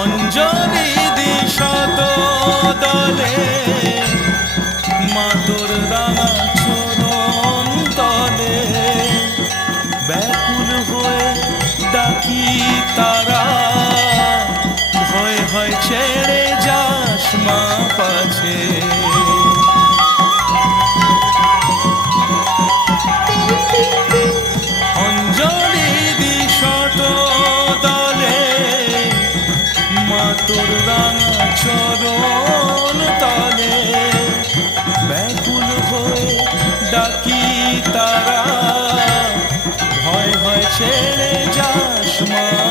অঞ্জলি দিশত দলে মা তোর রাঙা চরণ তলে ব্যাকুল হয়ে ডাকি তারা ভয় হয় ছেড়ে যাস মা পাছে অঞ্জলি দিশত দলে মা তোর রাঙা চরণ তলে ব্যাকুল হয়ে ডাকি তারা ভয় হয় ছেড়ে যাস মা